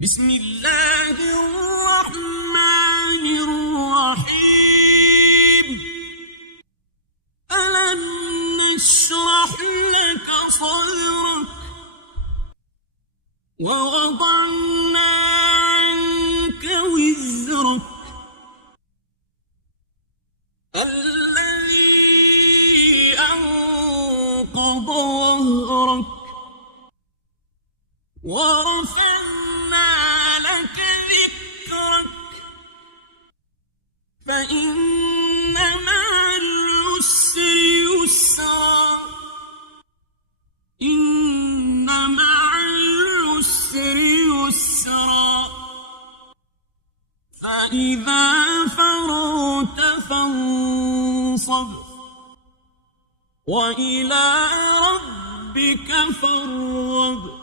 بسم الله الرحمن الرحيم. ألم نشرح لك صدرك ووضعنا عنك وزرك الذي أنقض ظهرك ورفعنا لك ذكرك فإن مع العسر يسرا إن مع العسر يسرا فإذا فرغت فانصب وإلى ربك فارغب.